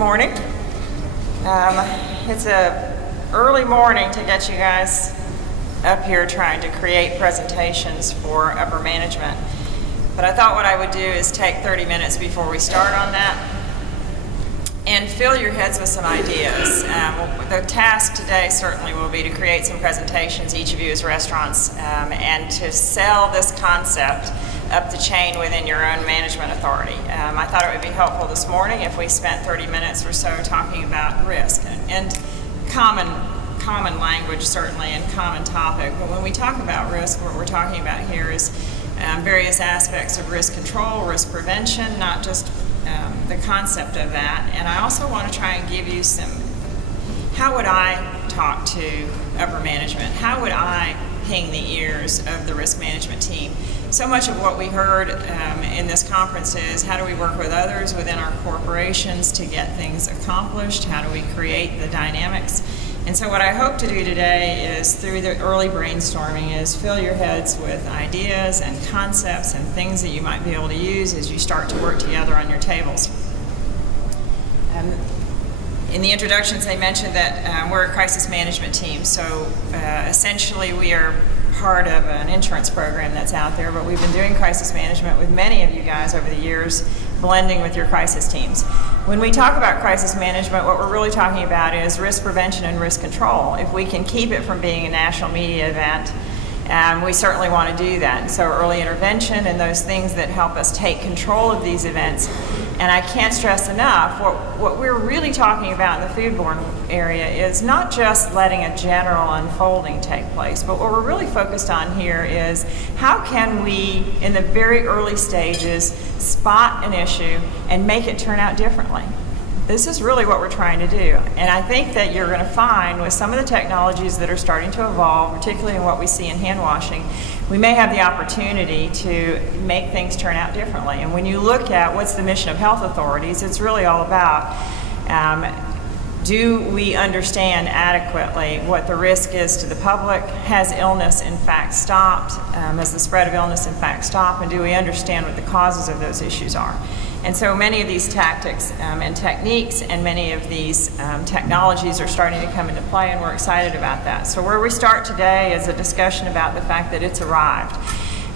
morning. It's a early morning to get you guys up here trying to create presentations for upper management. But I thought what I would do is take 30 minutes before we start on that and fill your heads with some ideas. The task today certainly will be to create some presentations, each of you as restaurants, and to sell this concept up the chain within your own management authority. I thought it would be helpful this morning if we spent 30 minutes or so talking about risk and common language certainly and common topic. But when we talk about risk, what we're talking about here is various aspects of risk control, risk prevention, not just the concept of that. And I also want to try and give you some, how would I talk to upper management? How would I ping the ears of the risk management team? So much of what we heard in this conference is how do we work with others within our corporations to get things accomplished? How do we create the dynamics? And so what I hope to do today is, through the early brainstorming, is fill your heads with ideas and concepts and things that you might be able to use as you start to work together on your tables. In the introductions, they mentioned that we're a crisis management team. So essentially, we are part of an insurance program that's out there, but we've been doing crisis management with many of you guys over the years, blending with your crisis teams. When we talk about crisis management, what we're really talking about is risk prevention and risk control. If we can keep it from being a national media event, we certainly want to do that. And so early intervention and those things that help us take control of these events. And I can't stress enough, what we're really talking about in the foodborne area is not just letting a general unfolding take place, but what we're really focused on here is how can we, in the very early stages, spot an issue and make it turn out differently. This is really what we're trying to do. And I think that you're going to find with some of the technologies that are starting to evolve, particularly in what we see in hand washing, we may have the opportunity to make things turn out differently. And when you look at what's the mission of health authorities, it's really all about do we understand adequately what the risk is to the public? Has illness in fact stopped? Has the spread of illness in fact stopped? And do we understand what the causes of those issues are? And so many of these tactics and techniques and many of these technologies are starting to come into play, and we're excited about that. So where we start today is a discussion about the fact that it's arrived.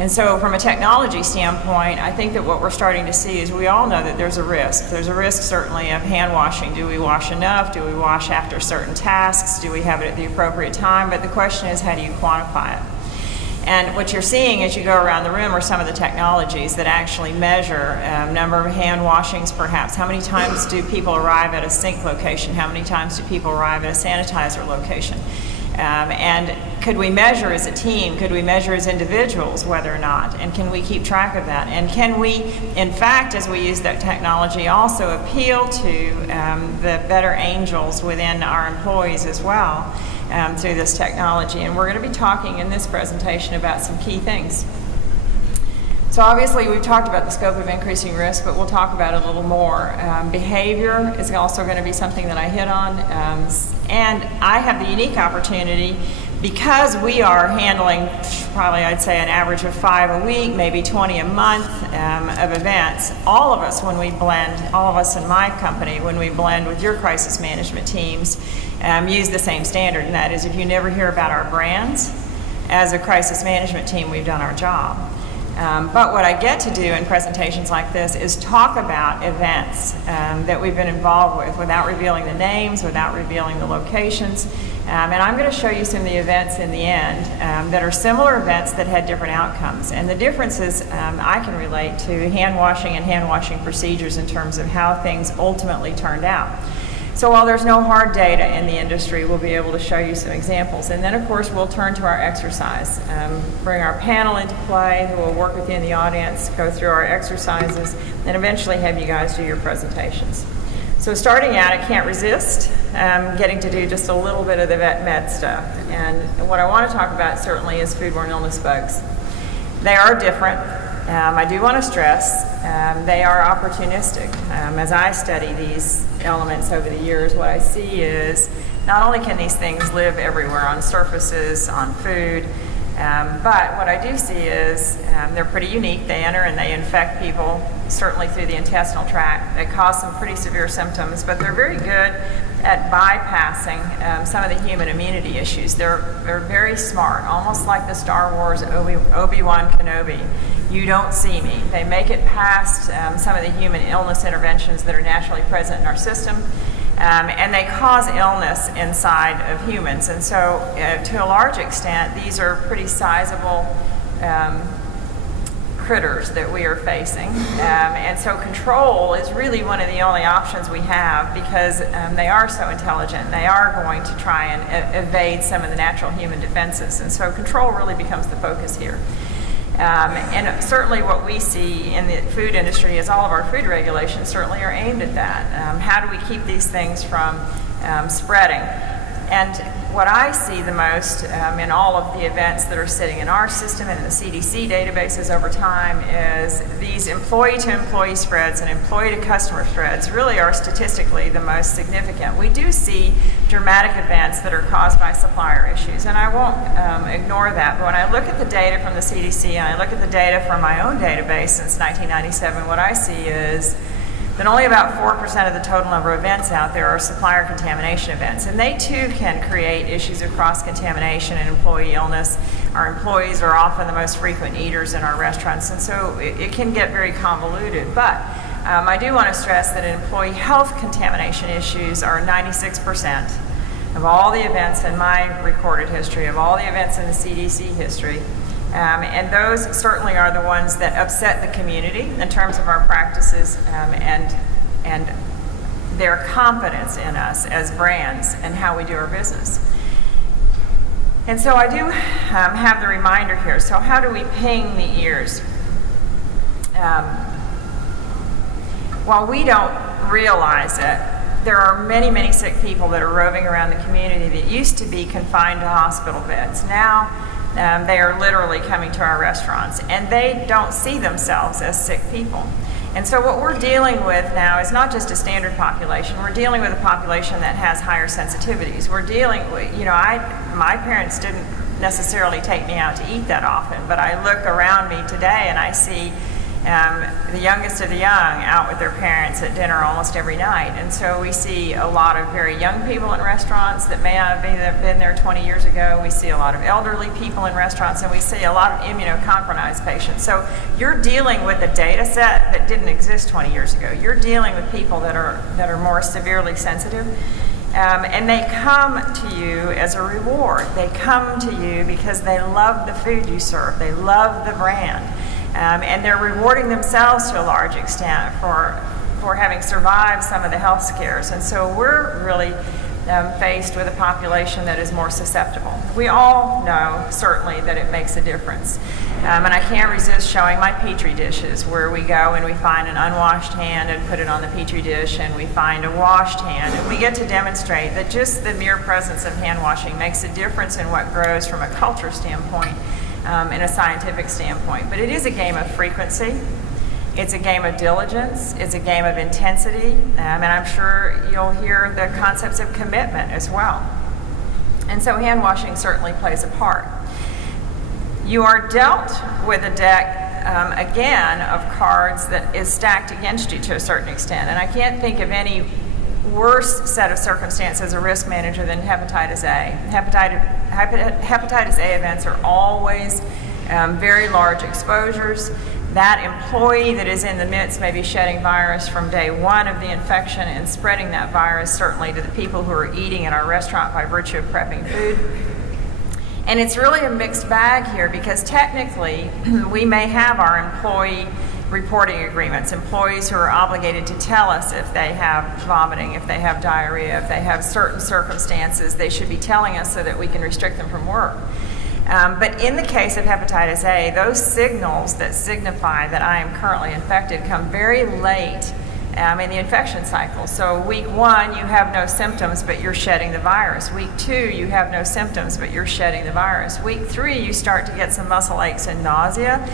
And so from a technology standpoint, I think that what we're starting to see is we all know that there's a risk. There's a risk certainly of hand washing. Do we wash enough? Do we wash after certain tasks? Do we have it at the appropriate time? But the question is, how do you quantify it? And what you're seeing as you go around the room are some of the technologies that actually measure number of hand washings perhaps. How many times do people arrive at a sink location? How many times do people arrive at a sanitizer location? And could we measure as a team? Could we measure as individuals whether or not? And can we keep track of that? And can we, in fact, as we use that technology, also appeal to the better angels within our employees as well through this technology? And we're going to be talking in this presentation about some key things. So obviously we've talked about the scope of increasing risk, but we'll talk about it a little more. Behavior is also going to be something that I hit on. And I have the unique opportunity, because we are handling probably I'd say an average of 5 a week, maybe 20 a month of events. All of us when we blend, all of us in my company, when we blend with your crisis management teams, use the same standard, and that is if you never hear about our brands, as a crisis management team we've done our job. But what I get to do in presentations like this is talk about events that we've been involved with without revealing the names, without revealing the locations. And I'm going to show you some of the events in the end that are similar events that had different outcomes. And the differences I can relate to hand washing and hand washing procedures in terms of how things ultimately turned out. So while there's no hard data in the industry, we'll be able to show you some examples. And then, of course, we'll turn to our exercise, bring our panel into play, who will work with you in the audience, go through our exercises, and eventually have you guys do your presentations. So starting out, I can't resist getting to do just a little bit of the vet med stuff. And what I want to talk about certainly is foodborne illness bugs. They are different. I do want to stress they are opportunistic. As I study these elements over the years, what I see is not only can these things live everywhere on surfaces, on food, but what I do see is they're pretty unique. They enter and they infect people certainly through the intestinal tract. They cause some pretty severe symptoms, but they're very good at bypassing some of the human immunity issues. They're very smart, almost like the Star Wars Obi-Wan Kenobi. You don't see me. They make it past some of the human illness interventions that are naturally present in our system, and they cause illness inside of humans. And so, to a large extent, these are pretty sizable critters that we are facing. And so control is really one of the only options we have, because they are so intelligent. They are going to try and evade some of the natural human defenses. And so control really becomes the focus here. And certainly what we see in the food industry is all of our food regulations certainly are aimed at that. How do we keep these things from spreading? And what I see the most in all of the events that are sitting in our system and in the CDC databases over time is these employee-to-employee spreads and employee-to-customer spreads really are statistically the most significant. We do see dramatic events that are caused by supplier issues, and I won't ignore that. But when I look at the data from the CDC and I look at the data from my own database since 1997, what I see is that only about 4% of the total number of events out there are supplier contamination events. And they too can create issues of cross-contamination and employee illness. Our employees are often the most frequent eaters in our restaurants, and so it can get very convoluted. But I do want to stress that employee health contamination issues are 96% of all the events in my recorded history, of all the events in the CDC history. And those certainly are the ones that upset the community in terms of our practices and their confidence in us as brands and how we do our business. And so I do have the reminder here. So how do we ping the ears? While we don't realize it, there are many, many sick people that are roving around the community that used to be confined to hospital beds. Now, they are literally coming to our restaurants, and they don't see themselves as sick people. And so what we're dealing with now is not just a standard population. We're dealing with a population that has higher sensitivities. We're dealing with, my parents didn't necessarily take me out to eat that often, but I look around me today and I see the youngest of the young out with their parents at dinner almost every night. And so we see a lot of very young people in restaurants that may not have been there 20 years ago. We see a lot of elderly people in restaurants, and we see a lot of immunocompromised patients. So you're dealing with a data set that didn't exist 20 years ago. You're dealing with people that are more severely sensitive. And they come to you as a reward. They come to you because they love the food you serve. They love the brand. And they're rewarding themselves to a large extent for having survived some of the health scares. And so we're really faced with a population that is more susceptible. We all know, certainly, that it makes a difference. And I can't resist showing my Petri dishes, where we go and we find an unwashed hand and put it on the Petri dish, and we find a washed hand. And we get to demonstrate that just the mere presence of hand washing makes a difference in what grows from a culture standpoint. In a scientific standpoint. But it is a game of frequency. It's a game of diligence. It's a game of intensity. And I'm sure you'll hear the concepts of commitment as well. And so hand washing certainly plays a part. You are dealt with a deck, again, of cards that is stacked against you to a certain extent. And I can't think of any worse set of circumstances as a risk manager than hepatitis A. Hepatitis A events are always very large exposures. That employee that is in the midst may be shedding virus from day one of the infection and spreading that virus certainly to the people who are eating in our restaurant by virtue of prepping food. And it's really a mixed bag here, because technically we may have our employee reporting agreements, employees who are obligated to tell us if they have vomiting, if they have diarrhea, if they have certain circumstances, they should be telling us so that we can restrict them from work. But in the case of hepatitis A, those signals that signify that I am currently infected come very late in the infection cycle. So week 1, you have no symptoms, but you're shedding the virus. Week 2, you have no symptoms, but you're shedding the virus. Week 3, you start to get some muscle aches and nausea,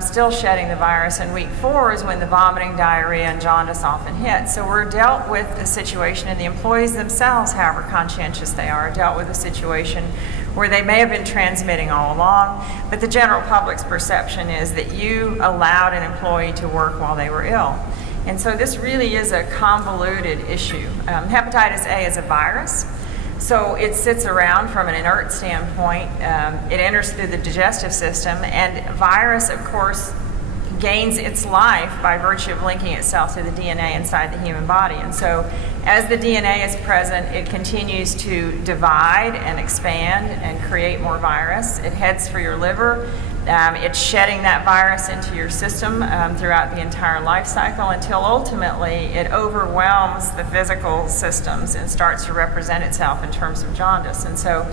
still shedding the virus. And week 4 is when the vomiting, diarrhea, and jaundice often hit. So we're dealt with the situation, and the employees themselves, however conscientious they are dealt with the situation where they may have been transmitting all along, but the general public's perception is that you allowed an employee to work while they were ill. And so this really is a convoluted issue. Hepatitis A is a virus, so it sits around from an inert standpoint. It enters through the digestive system, and virus, of course, gains its life by virtue of linking itself to the DNA inside the human body. And so as the DNA is present, it continues to divide and expand and create more virus. It heads for your liver. It's shedding that virus into your system throughout the entire life cycle until ultimately it overwhelms the physical systems and starts to represent itself in terms of jaundice. And so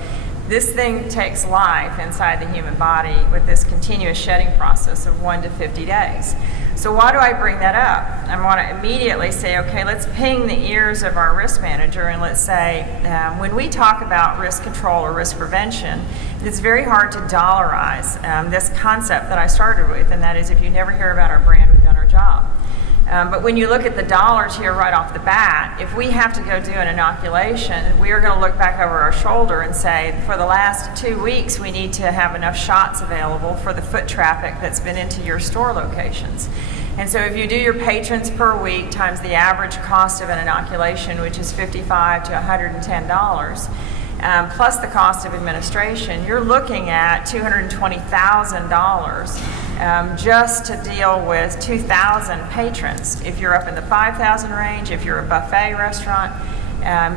this thing takes life inside the human body with this continuous shedding process of 1 to 50 days. So why do I bring that up? I want to immediately say, okay, let's ping the ears of our risk manager and let's say, when we talk about risk control or risk prevention, it's very hard to dollarize this concept that I started with, and that is if you never hear about our brand, we've done our job. But when you look at the dollars here right off the bat, if we have to go do an inoculation, we are going to look back over our shoulder and say, for the last 2 weeks, we need to have enough shots available for the foot traffic that's been into your store locations. And so if you do your patrons per week times the average cost of an inoculation, which is $55 to $110, plus the cost of administration, you're looking at $220,000 just to deal with 2,000 patrons. If you're up in the 5,000 range, if you're a buffet restaurant,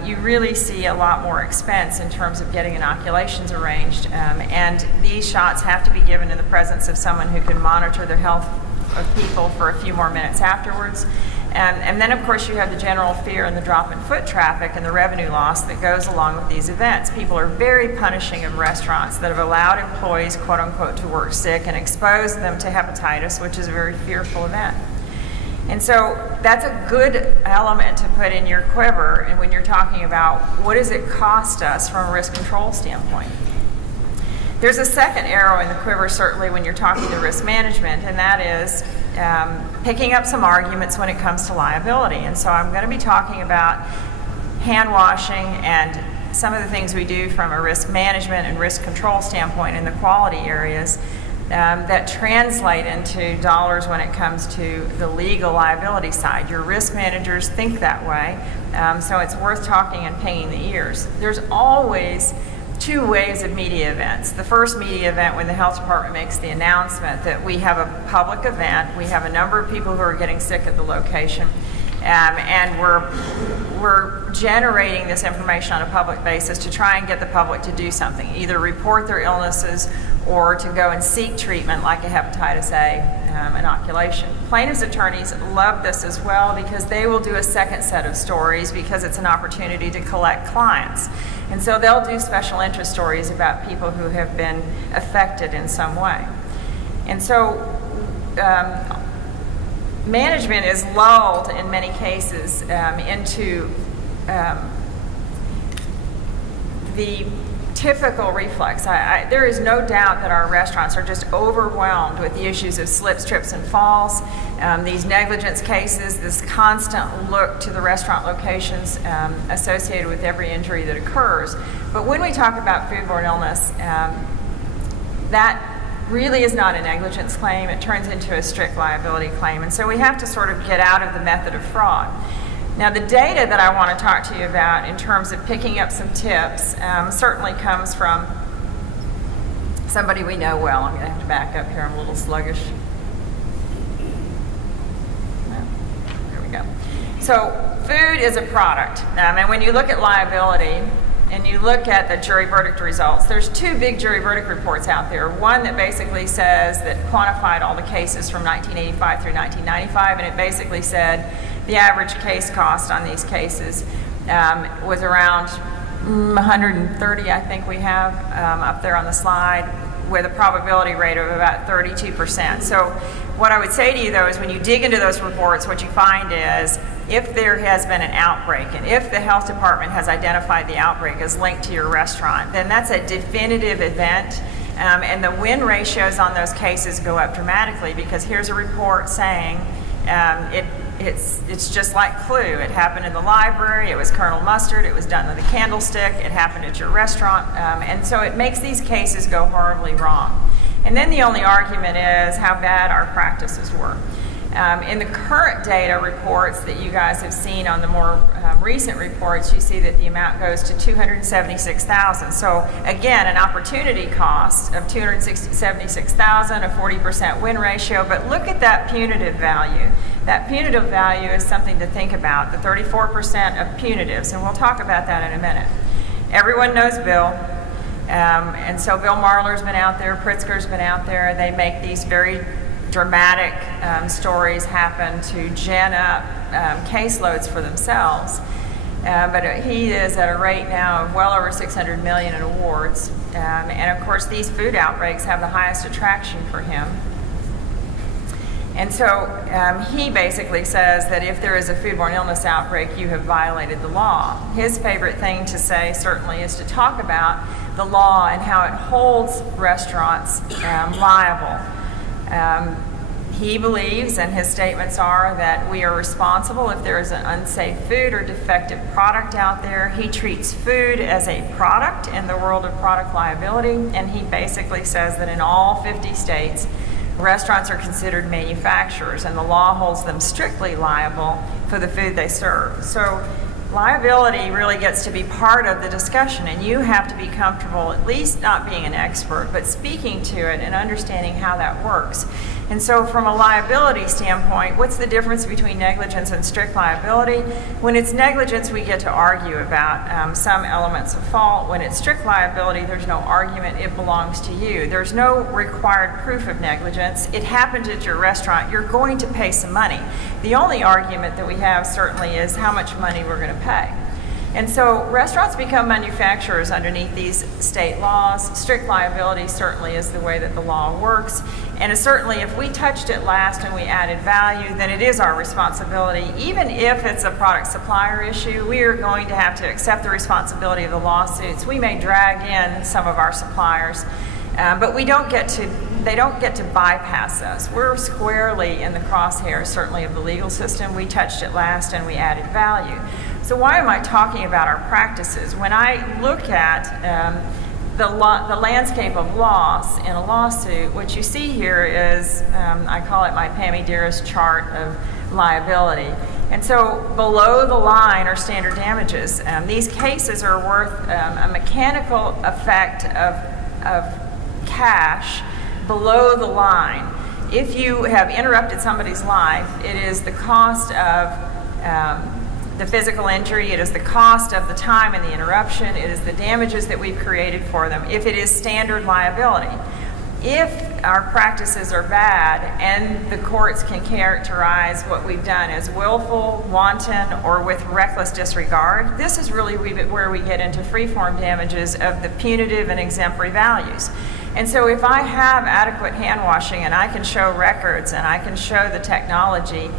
you really see a lot more expense in terms of getting inoculations arranged. And these shots have to be given in the presence of someone who can monitor the health of people for a few more minutes afterwards. And then, of course, you have the general fear and the drop in foot traffic and the revenue loss that goes along with these events. People are very punishing of restaurants that have allowed employees, quote unquote, to work sick and expose them to hepatitis, which is a very fearful event. And so that's a good element to put in your quiver, and when you're talking about what does it cost us from a risk control standpoint. There's a second arrow in the quiver, certainly, when you're talking to risk management, and that is picking up some arguments when it comes to liability. And so I'm going to be talking about hand washing and some of the things we do from a risk management and risk control standpoint in the quality areas that translate into dollars when it comes to the legal liability side. Your risk managers think that way, so it's worth talking and pinging the ears. There's always two waves of media events. The first media event when the health department makes the announcement that we have a public event, we have a number of people who are getting sick at the location, and we're generating this information on a public basis to try and get the public to do something, either report their illnesses or to go and seek treatment like a hepatitis A inoculation. Plaintiffs' attorneys love this as well because they will do a second set of stories because it's an opportunity to collect clients. And so they'll do special interest stories about people who have been affected in some way. And so management is lulled in many cases into the typical reflex. There is no doubt that our restaurants are just overwhelmed with the issues of slips, trips, and falls, these negligence cases, this constant look to the restaurant locations associated with every injury that occurs. But when we talk about foodborne illness, that really is not a negligence claim. It turns into a strict liability claim. And so we have to sort of get out of the method of fraud. Now, the data that I want to talk to you about in terms of picking up some tips certainly comes from somebody we know well. I'm going to have to back up here. I'm a little sluggish. There we go. So food is a product. And when you look at liability and you look at the jury verdict results, there's two big jury verdict reports out there. One that basically says that quantified all the cases from 1985 through 1995, and it basically said the average case cost on these cases was around 130, I think we have up there on the slide, with a probability rate of about 32%. So what I would say to you, though, is when you dig into those reports, what you find is if there has been an outbreak and if the health department has identified the outbreak as linked to your restaurant, then that's a definitive event. And the win ratios on those cases go up dramatically because here's a report saying it's just like Clue. It happened in the library, it was Colonel Mustard, it was done with a candlestick, it happened at your restaurant, and so it makes these cases go horribly wrong. And then the only argument is how bad our practices were. In the current data reports that you guys have seen on the more recent reports, you see that the amount goes to 276,000. So again, an opportunity cost of 276,000, a 40% win ratio, but look at that punitive value. That punitive value is something to think about, the 34% of punitives, and we'll talk about that in a minute. Everyone knows Bill. And so Bill Marler's been out there, Pritzker's been out there. They make these very dramatic stories happen to gin up caseloads for themselves. But he is at a rate now of well over $600 million in awards. And of course, these food outbreaks have the highest attraction for him. And so he basically says that if there is a foodborne illness outbreak, you have violated the law. His favorite thing to say certainly is to talk about the law and how it holds restaurants liable. He believes, and his statements are, that we are responsible if there is an unsafe food or defective product out there. He treats food as a product in the world of product liability, and he basically says that in all 50 states, restaurants are considered manufacturers, and the law holds them strictly liable for the food they serve. So liability really gets to be part of the discussion, and you have to be comfortable, at least not being an expert, but speaking to it and understanding how that works. And so from a liability standpoint, what's the difference between negligence and strict liability? When it's negligence, we get to argue about some elements of fault. When it's strict liability, there's no argument, it belongs to you. There's no required proof of negligence. It happened at your restaurant, you're going to pay some money. The only argument that we have certainly is how much money we're going to pay. And so restaurants become manufacturers underneath these state laws. Strict liability certainly is the way that the law works. And certainly if we touched it last and we added value, then it is our responsibility. Even if it's a product supplier issue, we are going to have to accept the responsibility of the lawsuits. We may drag in some of our suppliers, but they don't get to bypass us. We're squarely in the crosshairs, certainly, of the legal system. We touched it last and we added value. So why am I talking about our practices? When I look at the landscape of loss in a lawsuit, what you see here is, I call it my Pammy Dearest chart of liability. And so below the line are standard damages. These cases are worth a mechanical effect of cash below the line. If you have interrupted somebody's life, it is the cost of the physical injury, it is the cost of the time and the interruption, it is the damages that we've created for them, if it is standard liability. If our practices are bad and the courts can characterize what we've done as willful, wanton, or with reckless disregard, this is really where we get into free-form damages of the punitive and exemplary values. And so if I have adequate hand washing and I can show records and I can show the technology,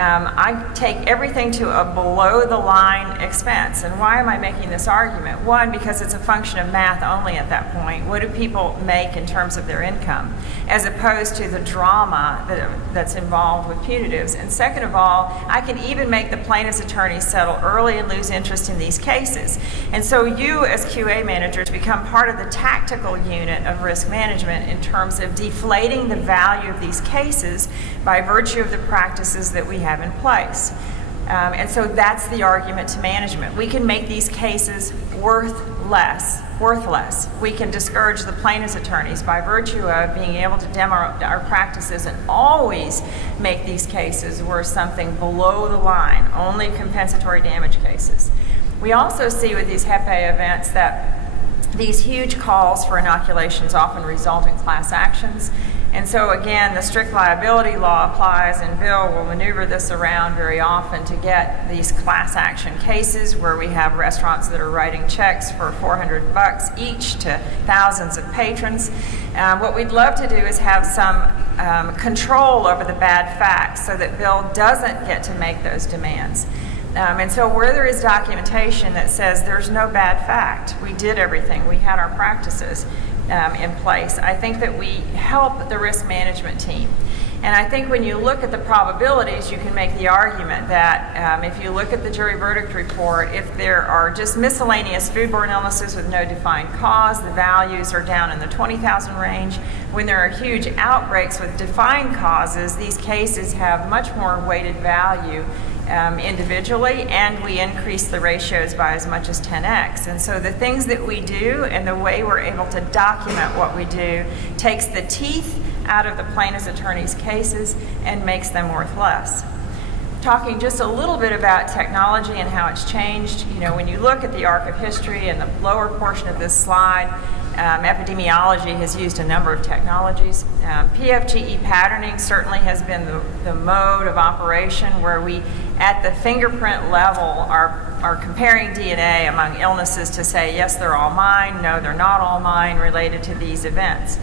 I take everything to a below-the-line expense. And why am I making this argument? One, because it's a function of math only at that point. What do people make in terms of their income, as opposed to the drama that's involved with punitives? And second of all, I can even make the plaintiff's attorneys settle early and lose interest in these cases. And so you, as QA managers, become part of the tactical unit of risk management in terms of deflating the value of these cases by virtue of the practices that we have in place. And so that's the argument to management. We can make these cases worthless. We can discourage the plaintiff's attorneys by virtue of being able to demo our practices and always make these cases worth something below the line, only compensatory damage cases. We also see with these Hep A events that these huge calls for inoculations often result in class actions. And so again, the strict liability law applies, and Bill will maneuver this around very often to get these class action cases where we have restaurants that are writing checks for $400 each to thousands of patrons. What we'd love to do is have some control over the bad facts so that Bill doesn't get to make those demands. And so where there is documentation that says there's no bad fact, we did everything, we had our practices in place, I think that we help the risk management team. And I think when you look at the probabilities, you can make the argument that if you look at the jury verdict report, if there are just miscellaneous foodborne illnesses with no defined cause, the values are down in the 20,000 range. When there are huge outbreaks with defined causes, these cases have much more weighted value individually, and we increase the ratios by as much as 10x. And so the things that we do and the way we're able to document what we do takes the teeth out of the plaintiff's attorney's cases and makes them worth less. Talking just a little bit about technology and how it's changed, when you look at the arc of history in the lower portion of this slide, epidemiology has used a number of technologies. PFGE patterning certainly has been the mode of operation where we, at the fingerprint level, are comparing DNA among illnesses to say, yes, they're all mine, no, they're not all mine related to these events.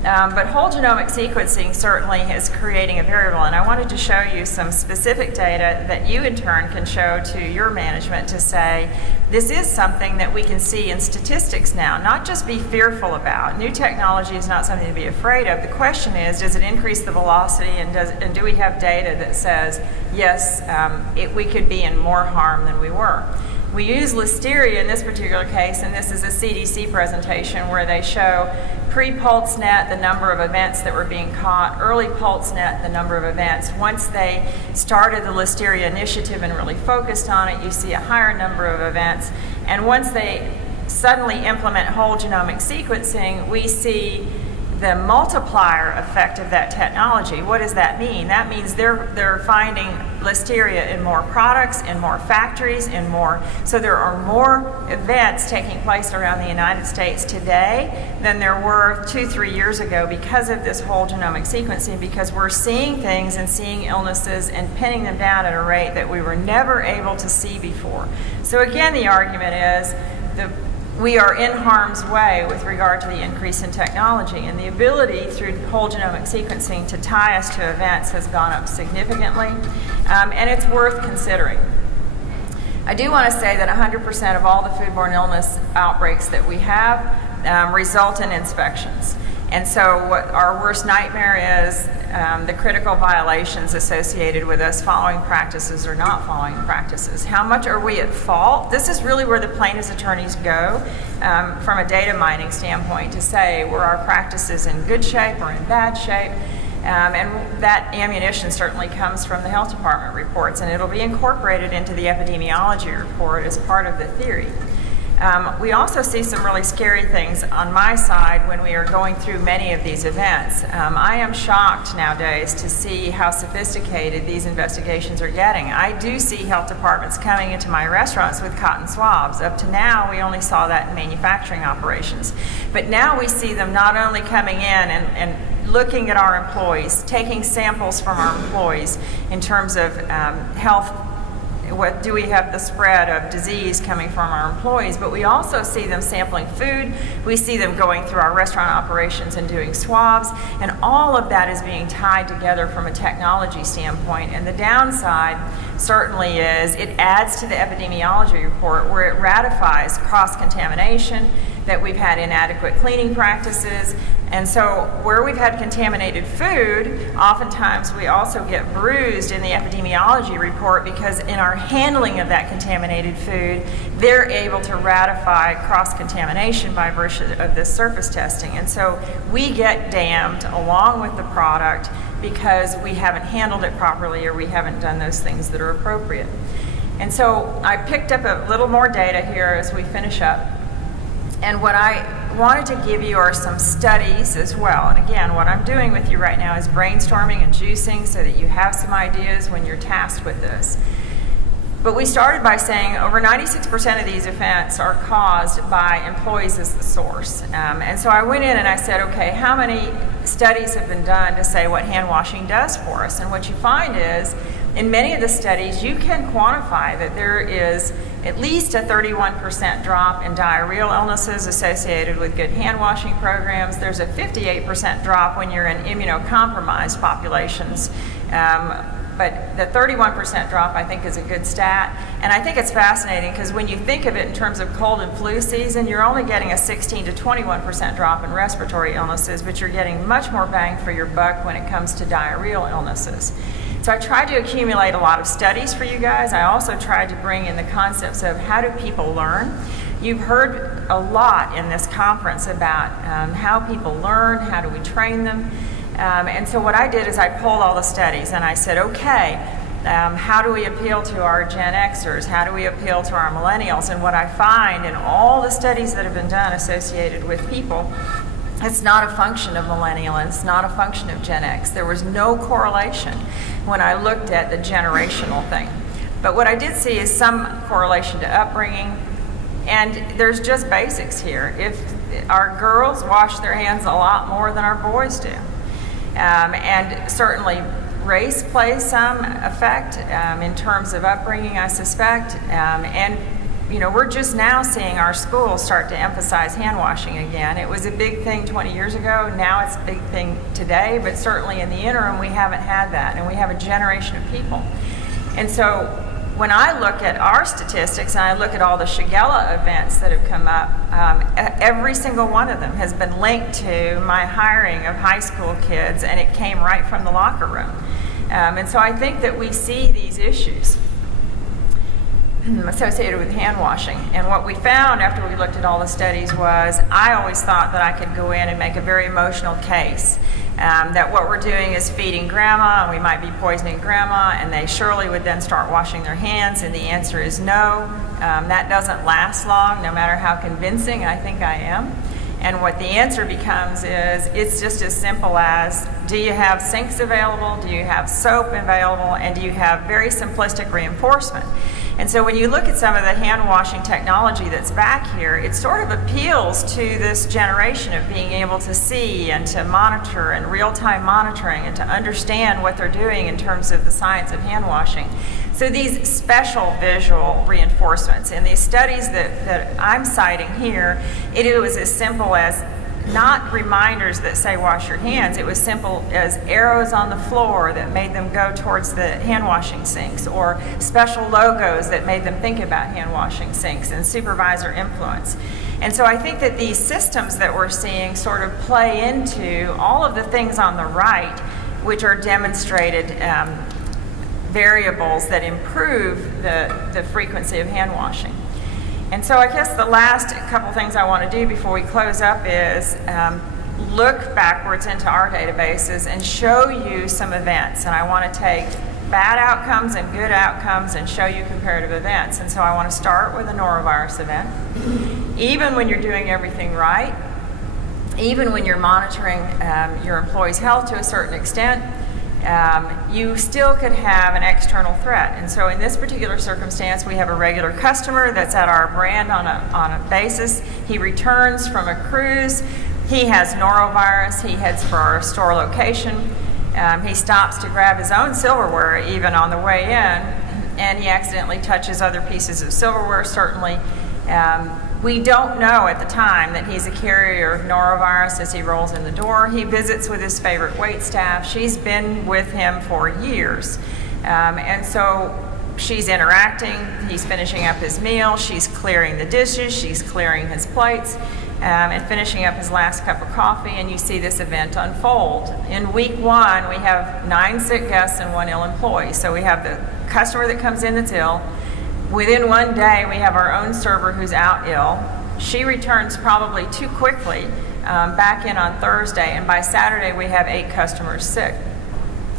But whole genomic sequencing certainly is creating a variable, and I wanted to show you some specific data that you in turn can show to your management to say, this is something that we can see in statistics now, not just be fearful about. New technology is not something to be afraid of. The question is, does it increase the velocity, and do we have data that says, yes, we could be in more harm than we were? We use listeria in this particular case, and this is a CDC presentation where they show pre-PulseNet, the number of events that were being caught, early PulseNet, the number of events. Once they started the listeria initiative and really focused on it, you see a higher number of events. And once they suddenly implement whole genomic sequencing, we see the multiplier effect of that technology. What does that mean? That means they're finding listeria in more products, in more factories, in more. So there are more events taking place around the United States today than there were 2-3 years ago because of this whole genomic sequencing, because we're seeing things and seeing illnesses and pinning them down at a rate that we were never able to see before. So again, the argument is we are in harm's way with regard to the increase in technology, and the ability through whole genomic sequencing to tie us to events has gone up significantly, and it's worth considering. I do want to say that 100% of all the foodborne illness outbreaks that we have result in inspections. And so what our worst nightmare is the critical violations associated with us following practices or not following practices. How much are we at fault? This is really where the plaintiff's attorneys go from a data mining standpoint to say, were our practices in good shape or in bad shape? And that ammunition certainly comes from the health department reports, and it'll be incorporated into the epidemiology report as part of the theory. We also see some really scary things on my side when we are going through many of these events. I am shocked nowadays to see how sophisticated these investigations are getting. I do see health departments coming into my restaurants with cotton swabs. Up to now, we only saw that in manufacturing operations. But now we see them not only coming in and looking at our employees, taking samples from our employees in terms of health. What do we have the spread of disease coming from our employees, but we also see them sampling food, we see them going through our restaurant operations and doing swabs, and all of that is being tied together from a technology standpoint. And the downside certainly is it adds to the epidemiology report where it ratifies cross-contamination, that we've had inadequate cleaning practices, and so where we've had contaminated food, oftentimes we also get bruised in the epidemiology report because in our handling of that contaminated food, they're able to ratify cross-contamination by virtue of this surface testing. And so we get damned along with the product because we haven't handled it properly or we haven't done those things that are appropriate. And so I picked up a little more data here as we finish up. And what I wanted to give you are some studies as well. And again, what I'm doing with you right now is brainstorming and juicing so that you have some ideas when you're tasked with this. But we started by saying over 96% of these events are caused by employees as the source. And so I went in and I said, okay, how many studies have been done to say what hand washing does for us? And what you find is, in many of the studies, you can quantify that there is at least a 31% drop in diarrheal illnesses associated with good hand washing programs. There's a 58% drop when you're in immunocompromised populations. but the 31% drop I think is a good stat. And I think it's fascinating because when you think of it in terms of cold and flu season, you're only getting a 16 to 21% drop in respiratory illnesses, but you're getting much more bang for your buck when it comes to diarrheal illnesses. So I tried to accumulate a lot of studies for you guys. I also tried to bring in the concepts of how do people learn. You've heard a lot in this conference about how people learn, how do we train them. And so what I did is I pulled all the studies and I said, okay, how do we appeal to our Gen Xers? How do we appeal to our millennials? And what I find in all the studies that have been done associated with people, it's not a function of millennial and it's not a function of Gen X. There was no correlation when I looked at the generational thing. But what I did see is some correlation to upbringing, and there's just basics here. If our girls wash their hands a lot more than our boys do, and certainly race plays some effect in terms of upbringing, I suspect, and you know, we're just now seeing our schools start to emphasize hand washing again. It was a big thing 20 years ago. Now it's a big thing today, but certainly in the interim, we haven't had that, and we have a generation of people. And so when I look at our statistics and I look at all the Shigella events that have come up, every single one of them has been linked to my hiring of high school kids, and it came right from the locker room. And so I think that we see these issues associated with hand washing. And what we found after we looked at all the studies was I always thought that I could go in and make a very emotional case. That what we're doing is feeding grandma, and we might be poisoning grandma, and they surely would then start washing their hands, and the answer is no. That doesn't last long, no matter how convincing I think I am. And what the answer becomes is, it's just as simple as, do you have sinks available, do you have soap available, and do you have very simplistic reinforcement? And so when you look at some of the hand washing technology that's back here, it sort of appeals to this generation of being able to see and to monitor and real-time monitoring and to understand what they're doing in terms of the science of hand washing. So these special visual reinforcements in these studies that I'm citing here, it was as simple as not reminders that say wash your hands. It was simple as arrows on the floor that made them go towards the hand washing sinks, or special logos that made them think about hand washing sinks, and supervisor influence. And so I think that these systems that we're seeing sort of play into all of the things on the right, which are demonstrated variables that improve the frequency of hand washing. And so I guess the last couple things I want to do before we close up is look backwards into our databases and show you some events. And I want to take bad outcomes and good outcomes and show you comparative events. And so I want to start with a norovirus event. Even when you're doing everything right, even when you're monitoring your employees' health to a certain extent, you still could have an external threat. And so in this particular circumstance, we have a regular customer that's at our brand on a basis. He returns from a cruise. He has norovirus. He heads for our store location. He stops to grab his own silverware even on the way in, and he accidentally touches other pieces of silverware, certainly. We don't know at the time that he's a carrier of norovirus as he rolls in the door. He visits with his favorite waitstaff. She's been with him for years. And so she's interacting. He's finishing up his meal. She's clearing the dishes. She's clearing his plates and finishing up his last cup of coffee. And you see this event unfold. In week 1, we have 9 sick guests and 1 ill employee. So we have the customer that comes in that's ill. Within 1 day, we have our own server who's out ill. She returns probably too quickly back in on Thursday, and by Saturday we have 8 customers sick.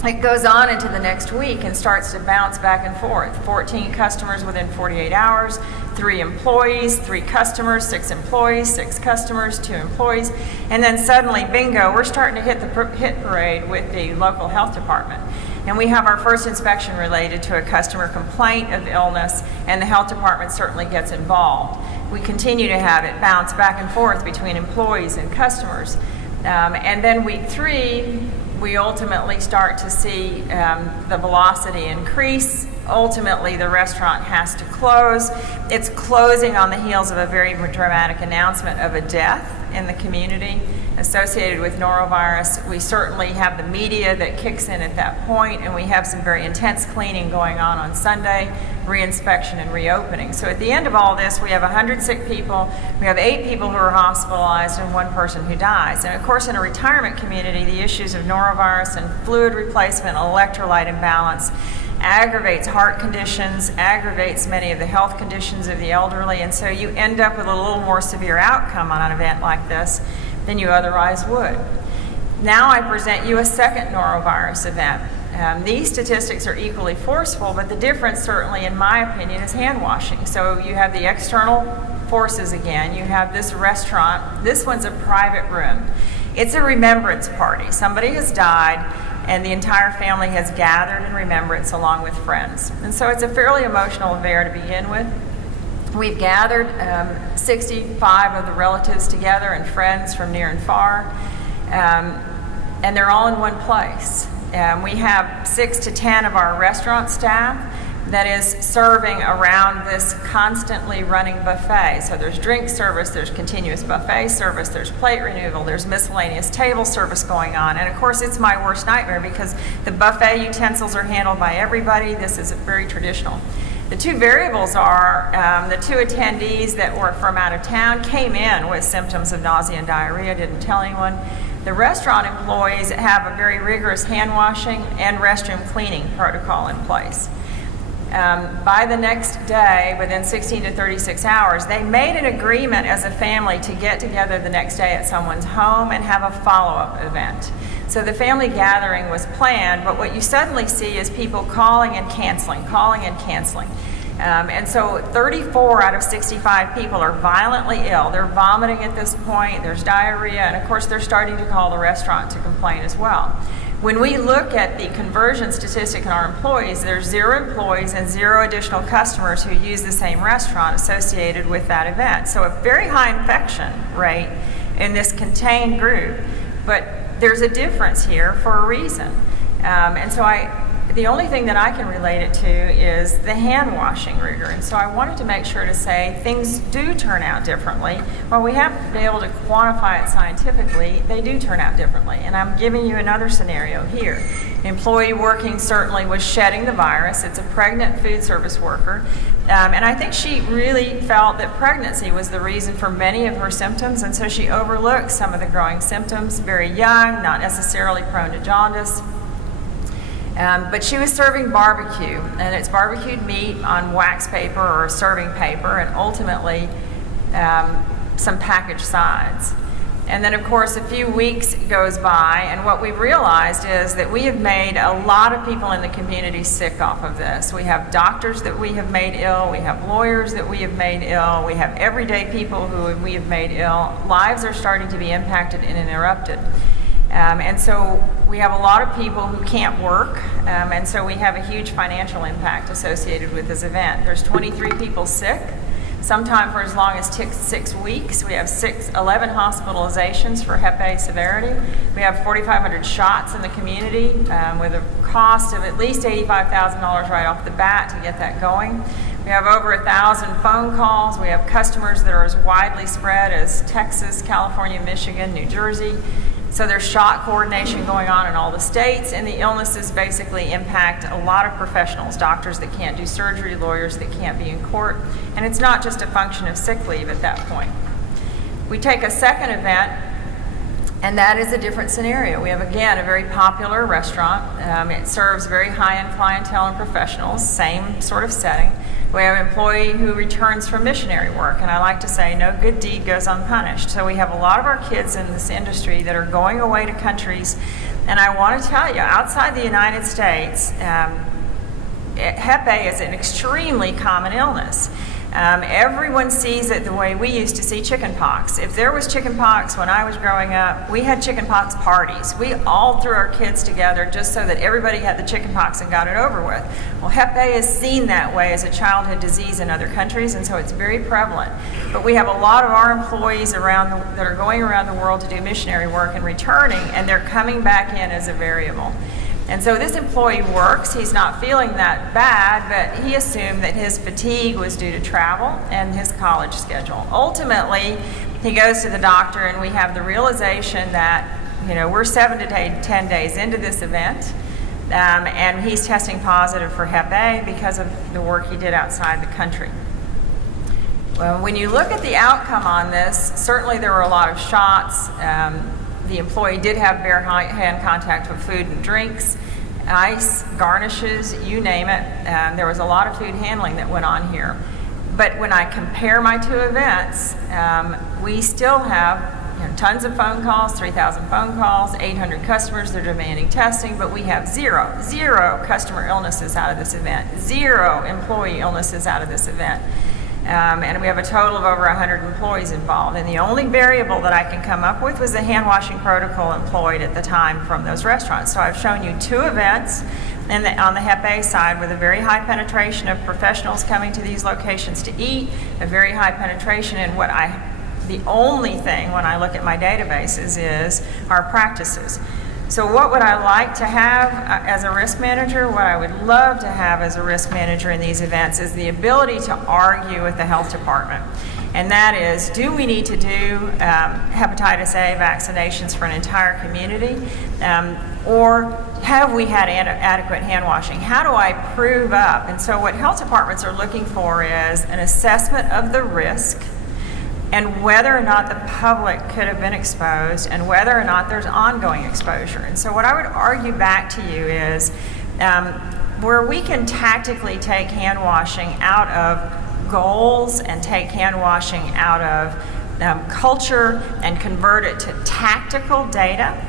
It goes on into the next week and starts to bounce back and forth. 14 customers within 48 hours, 3 employees, 3 customers, 6 employees, 6 customers, 2 employees, and then suddenly, bingo, we're starting to hit the hit parade with the local health department. And we have our first inspection related to a customer complaint of illness, and the health department certainly gets involved. We continue to have it bounce back and forth between employees and customers. And then week 3, we ultimately start to see the velocity increase ultimately the restaurant has to close. It's closing on the heels of a very dramatic announcement of a death in the community associated with norovirus. We certainly have the media that kicks in at that point, and we have some very intense cleaning going on Sunday, reinspection and reopening. So at the end of all this, we have 100 sick people, we have 8 people who are hospitalized, and 1 person who dies. And of course, in a retirement community, the issues of norovirus and fluid replacement, electrolyte imbalance, aggravates heart conditions, aggravates many of the health conditions of the elderly, and so you end up with a little more severe outcome on an event like this than you otherwise would. Now I present you a second norovirus event. These statistics are equally forceful, but the difference certainly, in my opinion, is hand washing. So you have the external forces again. You have this restaurant. This one's a private room. It's a remembrance party. Somebody has died, and the entire family has gathered in remembrance along with friends. And so it's a fairly emotional affair to begin with. We've gathered 65 of the relatives together and friends from near and far, and they're all in one place. We have 6 to 10 of our restaurant staff that is serving around this constantly running buffet. So there's drink service, there's continuous buffet service, there's plate removal, there's miscellaneous table service going on. And of course, it's my worst nightmare because the buffet utensils are handled by everybody. This is very traditional. The 2 variables are the 2 attendees that were from out of town came in with symptoms of nausea and diarrhea, didn't tell anyone. The restaurant employees have a very rigorous hand washing and restroom cleaning protocol in place. By the next day, within 16 to 36 hours, they made an agreement as a family to get together the next day at someone's home and have a follow-up event. So the family gathering was planned, but what you suddenly see is people calling and canceling. And so 34 out of 65 people are violently ill. They're vomiting at this point, there's diarrhea, and of course they're starting to call the restaurant to complain as well. When we look at the conversion statistic in our employees, there's 0 employees and 0 additional customers who use the same restaurant associated with that event. So a very high infection rate in this contained group, but there's a difference here for a reason. And so the only thing that I can relate it to is the hand washing rigor. And so I wanted to make sure to say things do turn out differently. While we have to be able to quantify it scientifically, they do turn out differently. And I'm giving you another scenario here. An employee working certainly was shedding the virus. It's a pregnant food service worker. And I think she really felt that pregnancy was the reason for many of her symptoms, and so she overlooked some of the growing symptoms. Very young, not necessarily prone to jaundice. But she was serving barbecue, and it's barbecued meat on wax paper or serving paper, and ultimately some packaged sides. And then, of course, a few weeks goes by, and what we've realized is that we have made a lot of people in the community sick off of this. We have doctors that we have made ill, we have lawyers that we have made ill, we have everyday people who we have made ill. Lives are starting to be impacted and interrupted. And so we have a lot of people who can't work, and so we have a huge financial impact associated with this event. There's 23 people sick, sometime for as long as 6 weeks. We have 11 hospitalizations for Hep A severity. We have 4,500 shots in the community with a cost of at least $85,000 right off the bat to get that going. We have over 1,000 phone calls. We have customers that are as widely spread as Texas, California, Michigan, New Jersey. So there's shot coordination going on in all the states, and the illnesses basically impact a lot of professionals, doctors that can't do surgery, lawyers that can't be in court, and it's not just a function of sick leave at that point. We take a second event, and that is a different scenario. We have, again, a very popular restaurant. It serves very high-end clientele and professionals, same sort of setting. We have an employee who returns from missionary work, and I like to say no good deed goes unpunished. So we have a lot of our kids in this industry that are going away to countries, and I want to tell you, outside the United States, Hep A is an extremely common illness. Everyone sees it the way we used to see chickenpox. If there was chickenpox when I was growing up, we had chickenpox parties. We all threw our kids together just so that everybody had the chickenpox and got it over with. Well, Hep A is seen that way as a childhood disease in other countries, and so it's very prevalent. But we have a lot of our employees that are going around the world to do missionary work and returning, and they're coming back in as a variable. And so this employee works, he's not feeling that bad, but he assumed that his fatigue was due to travel and his college schedule. Ultimately, he goes to the doctor and we have the realization that, we're 7 to 10 days into this event, and he's testing positive for Hep A because of the work he did outside the country. Well, when you look at the outcome on this, certainly there were a lot of shots. The employee did have bare hand contact with food and drinks, ice, garnishes, you name it. There was a lot of food handling that went on here. But when I compare my two events, we still have tons of phone calls, 3,000 phone calls, 800 customers that are demanding testing, but we have zero customer illnesses out of this event, 0 employee illnesses out of this event. And we have a total of over 100 employees involved. And the only variable that I can come up with was the hand washing protocol employed at the time from those restaurants. So I've shown you 2 events on the Hep A side with a very high penetration of professionals coming to these locations to eat, a very high penetration in the only thing when I look at my databases is our practices. So what would I like to have as a risk manager? What I would love to have as a risk manager in these events is the ability to argue with the health department. And that is, do we need to do hepatitis A vaccinations for an entire community? Or have we had adequate hand washing? How do I prove up? And so what health departments are looking for is an assessment of the risk and whether or not the public could have been exposed and whether or not there's ongoing exposure. And so what I would argue back to you is where we can tactically take hand washing out of goals and take hand washing out of culture and convert it to tactical data,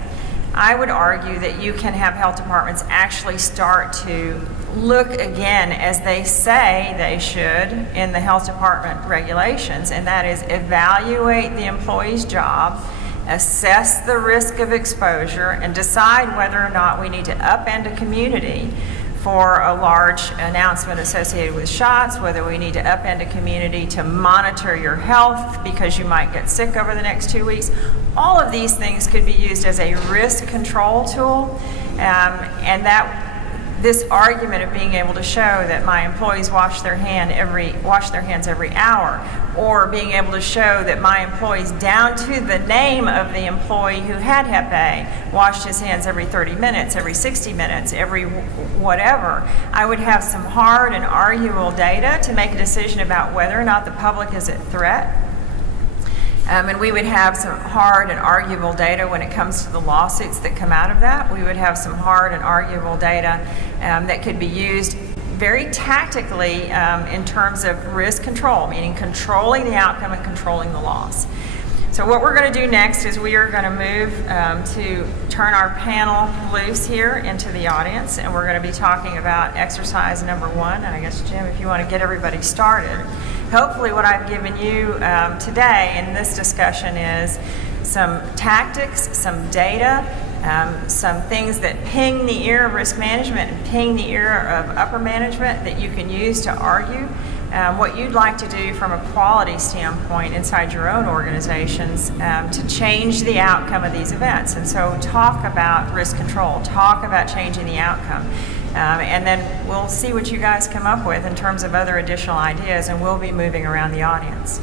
I would argue that you can have health departments actually start to look again, as they say they should in the health department regulations, and that is evaluate the employee's job, assess the risk of exposure, and decide whether or not we need to upend a community for a large announcement associated with shots, whether we need to upend a community to monitor your health because you might get sick over the next 2 weeks. All of these things could be used as a risk control tool, and that this argument of being able to show that my employees wash their hands every hour, or being able to show that my employees, down to the name of the employee who had Hep A, washed his hands every 30 minutes, every 60 minutes, every whatever, I would have some hard and arguable data to make a decision about whether or not the public is at threat. And we would have some hard and arguable data when it comes to the lawsuits that come out of that. We would have some hard and arguable data that could be used very tactically in terms of risk control, meaning controlling the outcome and controlling the loss. So what we're going to do next is we are going to move to turn our panel loose here into the audience, and we're going to be talking about exercise number 1. And I guess, Jim, if you want to get everybody started. Hopefully what I've given you today in this discussion is some tactics, some data, some things that ping the ear of risk management and ping the ear of upper management that you can use to argue what you'd like to do from a quality standpoint inside your own organizations to change the outcome of these events. And so talk about risk control, talk about changing the outcome. And then we'll see what you guys come up with in terms of other additional ideas, and we'll be moving around the audience.